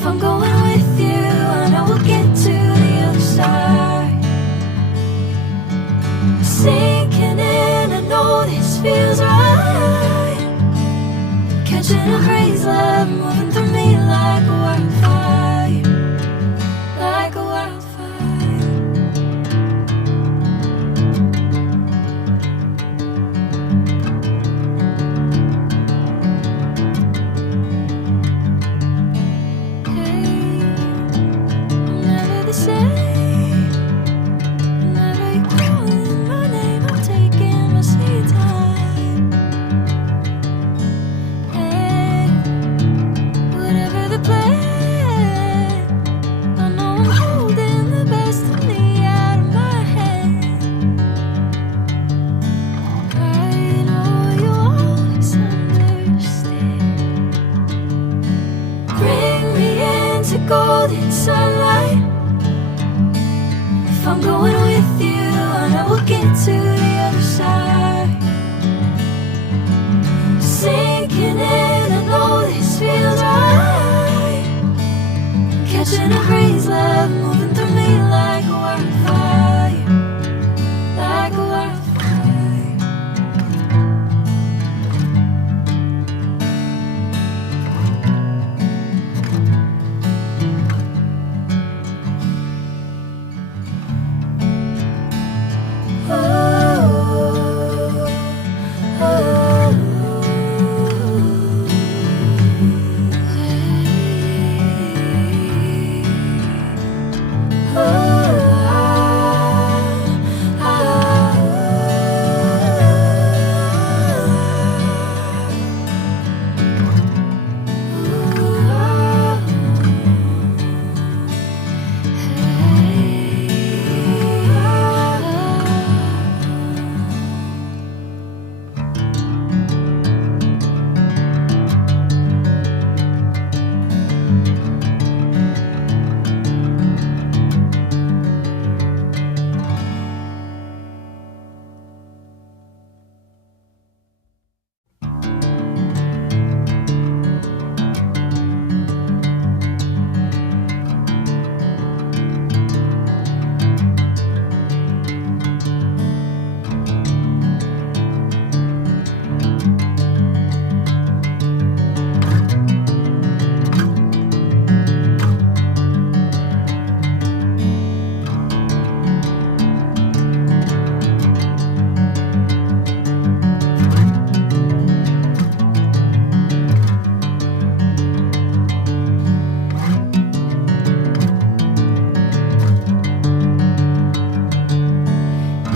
If I'm going with you, I know we'll get to the other side. Sinking in, I know this feels right. Catching a crazy love, moving through me like a wildfire, like a wildfire. Hey, I'm never the same. Whenever you're calling my name, I'm taking my sweet time. Hey, whatever the plan, I know I'm holding the best of me out of my hand. I know you'll always understand. Bring me into golden sunlight. If I'm going with you, I know we'll get to the other side. Sinking in, I know this feels right. Catching a crazy love, moving through me like a wildfire, like a wildfire.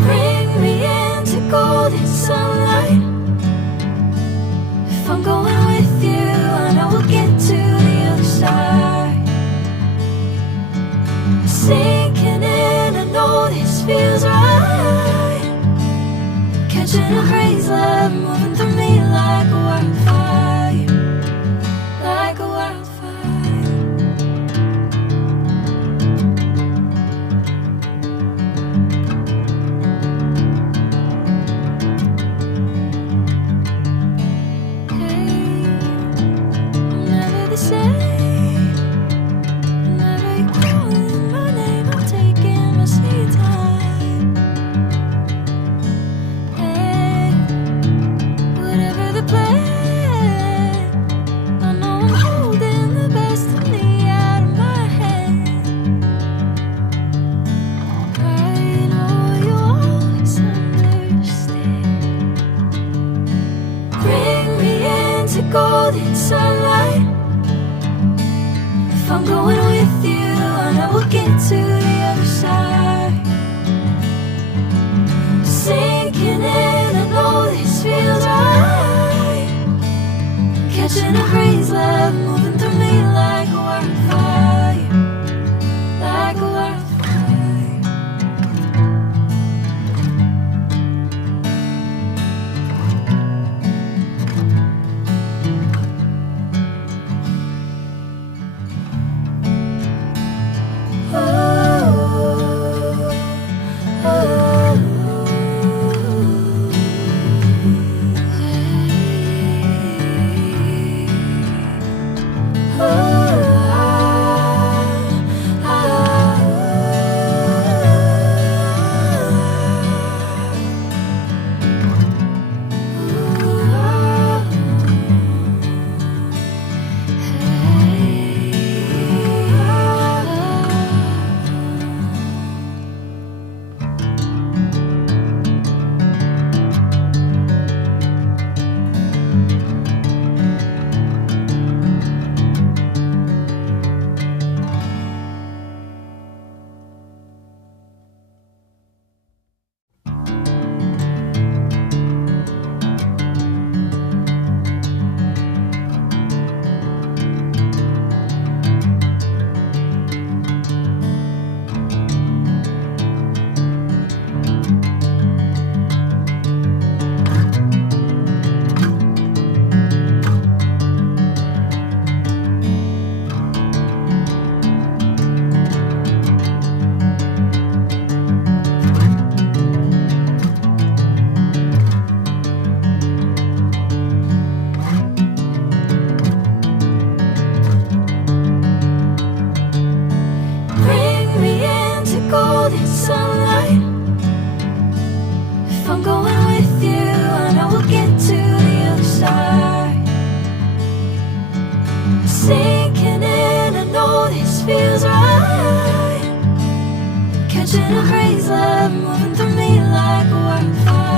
Bring me into golden sunlight. If I'm going with you, I know we'll get to the other side. Sinking in, I know this feels right. Catching a crazy love, moving through me like a wildfire, like a wildfire. Hey, I'm never the same. Whenever you're calling my name, I'm taking my sweet time. Hey, whatever the plan, I know I'm holding the best of me out of my hand. I know you'll always understand. Bring me into golden sunlight. If I'm going with you, I know we'll get to the other side. Sinking in, I know this feels right. Catching a crazy love, moving through me like a wildfire, like a wildfire. Catching a breeze, love moving through me like a wildfire.